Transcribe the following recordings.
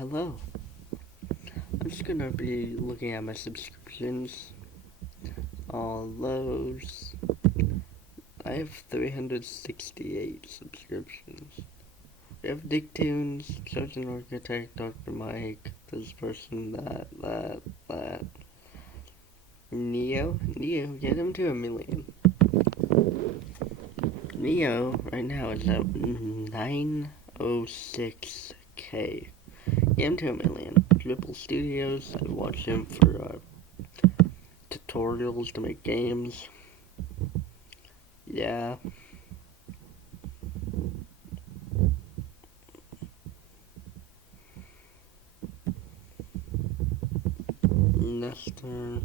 Hello. I'm just gonna be looking at my subscriptions. All those. I have 368 subscriptions. We have Dicktunes, Chosen Architect, Dr. Mike, this person, that. Neo, get him to 1,000,000. Neo right now is at 906K. Get him to 1,000,000. Dribble Studios, I watch him for tutorials to make games. Yeah. Nestor,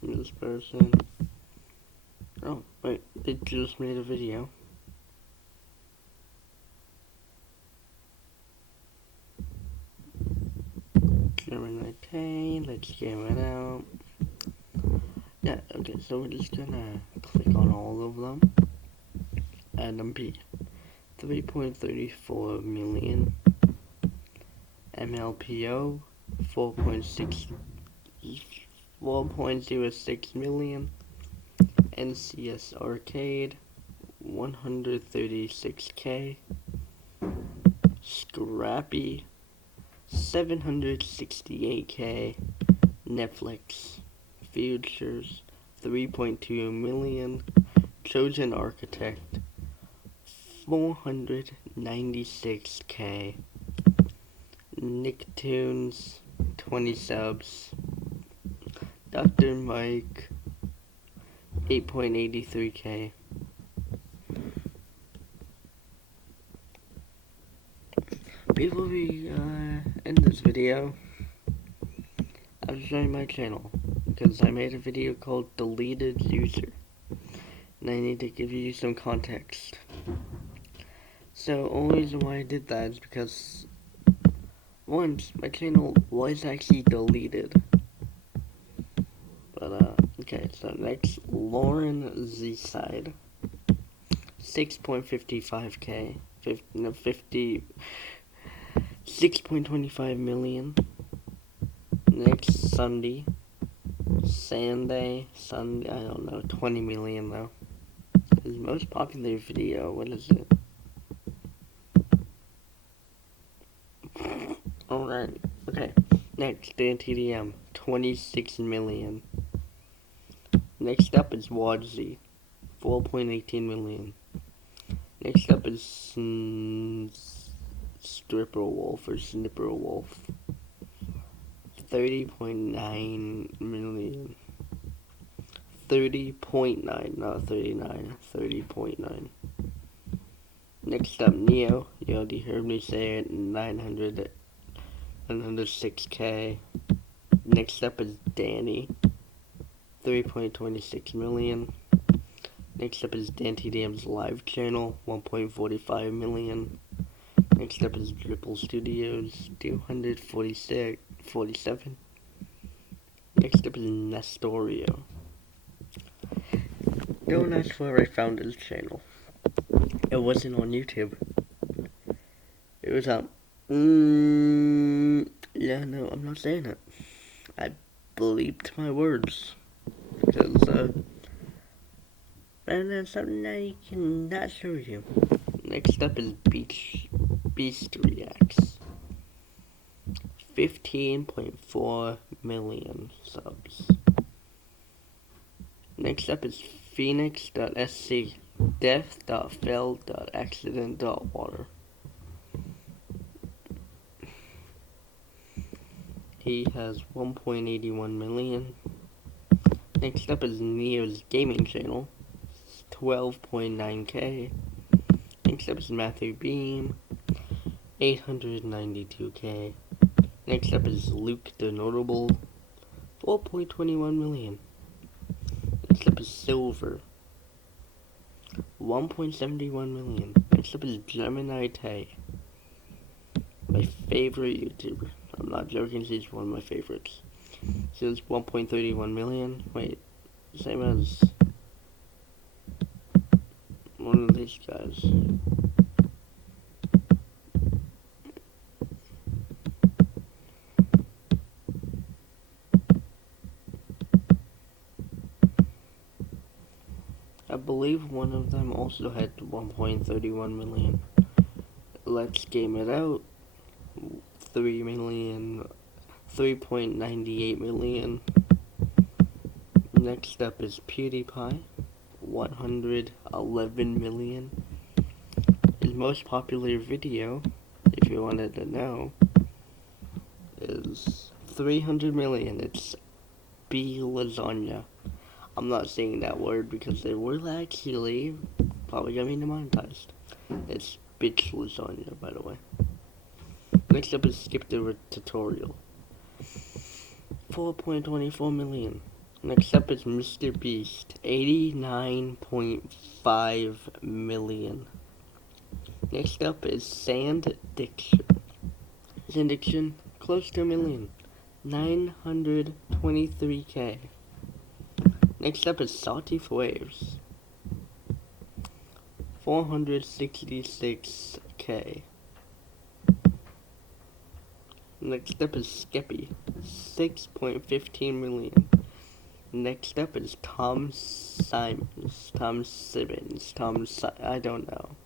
this person. Oh, wait, they just made a video. German okay, let's game it out. Yeah, okay, so we're just gonna click on all of them. NMP, 3.34 million. MLPO, 4.06 million. NCS Arcade, 136K. Scrappy, 768K. Netflix Futures, 3.2 million. Chosen Architect, 496K. Nicktoons, 20 subs. Dr. Mike, 8.83K. Before we end this video, I'll join my channel because I made a video called Deleted User, and I need to give you some context. So, only reason why I did that is because once my channel was actually deleted. But okay, so next, Lauren Z-Side, 6.55K, 6.25 million. Next, Sunday, I don't know, 20 million though. His most popular video, what is it? Alright, okay. Next, Dan TDM, 26 million. Next up is Wadzi, 4.18 million. Next up is Stripper Wolf or Snipper Wolf, 30.9 million. 30.9, not 39, 30.9. Next up, Neo, you already heard me say it, 906K. Next up is Danny, 3.26 million. Next up is Dan TDM's live channel, 1.45 million. Next up is Dribble Studios, 247. Next up is Nestorio. Don't ask where I found his channel. It wasn't on YouTube. It was on. Yeah, no, I'm not saying it. I bleeped my words. Because, and that's something I cannot show you. Next up is Beast Reacts. 15.4 million subs. Next up is Phoenix.sc, death.fail.accident.water. He has 1.81 million. Next up is Neo's gaming channel, 12.9K. Next up is Matthew Beam, 892K. Next up is Luke the Notable, 4.21 million. Next up is Silver, 1.71 million. Next up is Gemini Tay, my favorite YouTuber. I'm not joking, she's one of my favorites. She has 1.31 million. Wait, same as one of these guys. believe one of them also had 1.31 million. Let's Game It Out, 3.98 million. Next up is PewDiePie, 111 million. His most popular video, if you wanted to know, is 300 million. It's B lasagna. I'm not saying that word because it will actually probably get me demonetized. It's bitch lasagna, by the way. Next up is Skip the Tutorial, 4.24 million. Next up is Mr. Beast, 89.5 million. Next up is Sand Diction. Sand Diction, close to a million, 923k. Next up is Salty Flaves, 466k. Next up is Skeppy, 6.15 million. Next up is Tom Simons, I don't know.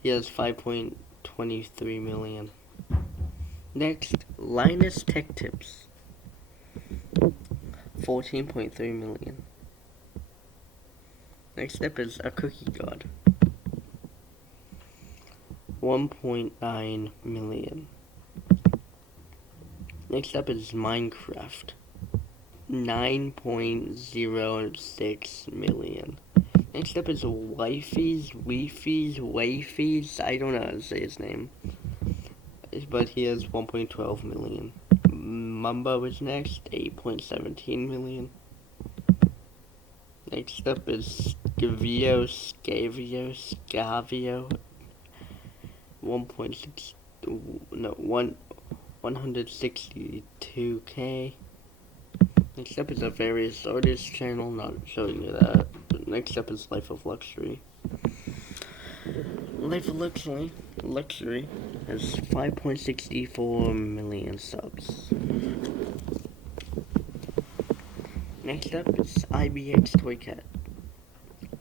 He has 5.23 million. Next, Linus Tech Tips, 14.3 million. Next up is A Cookie God, 1.9 million. Next up is Minecraft, 9.06 million. Next up is Wifey's, I don't know how to say his name, but he has 1.12 million. Mumbo is next, 8.17 million. Next up is Scavio, 162k. Next up is a various artist channel, not showing you that. But next up is Life of Luxury. Life of Luxury has 5.64 million subs. Next up is IBX Toycat,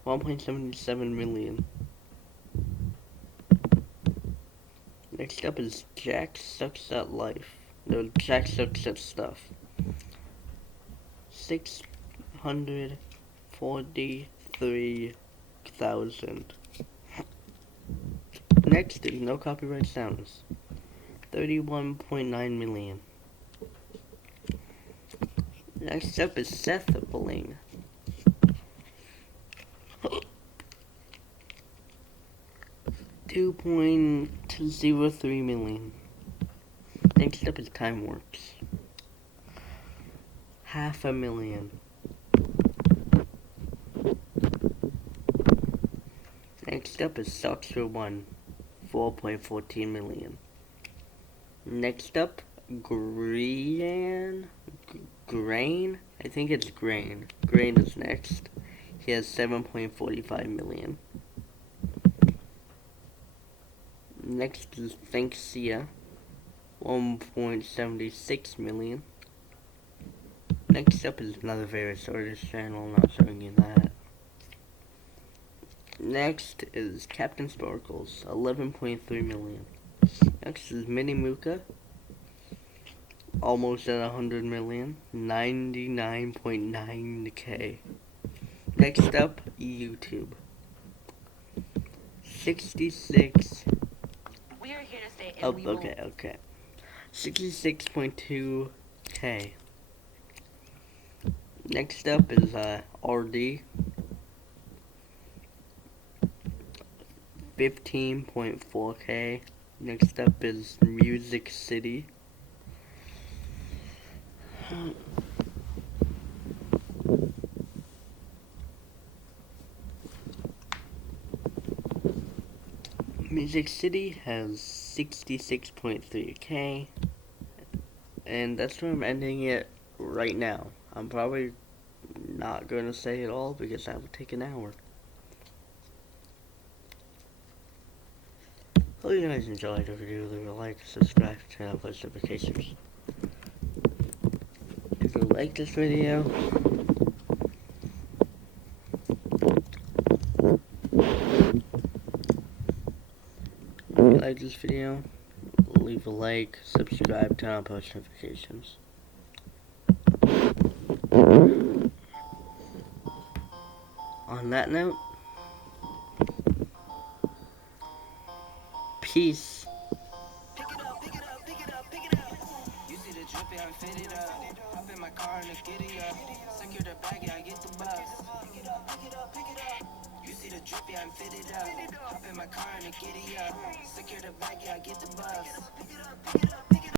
1.77 million. Next up is Jack Sucks at Life. No, Jack Sucks at Stuff. 643,000. Next is No Copyright Sounds, 31.9 million. Next up is Seth Bling, 2.03 million. Next up is Timeworks, 500,000. Next up is Socks for One, 4.14 million. Next up, Grain, I think it's Grain. Grain is next. He has 7.45 million. Next is Thanksia, 1.76 million. Next up is another various artist channel, not showing you that. Next is Captain Sparkles, 11.3 million. Next is Mini Muka, almost at 100 million, 99.9k. Next up, YouTube, 66. We are here to stay. Oh, okay. 66.2k. Next up is RD, 15.4k. Next up is Music City, Music City has 66.3k, and that's where I'm ending it right now. I'm probably not going to say it all because that would take an hour. Hope you guys enjoyed the video. Leave a like, subscribe, turn on post notifications. If you like this video, like this video, leave a like, subscribe, turn on post notifications. On that note, peace. Pick it up, pick it up, pick it up, pick it up. You see the drippy, I'm fitted up. Hop in my car and a giddy up. Secure the bag, yeah, I get the bus. Pick it up, pick it up, pick it up. You see the drippy, I'm fitted up. Hop in my car and a giddy up. Secure the bag, yeah, I get the bus. Pick it up, pick it up, pick it up.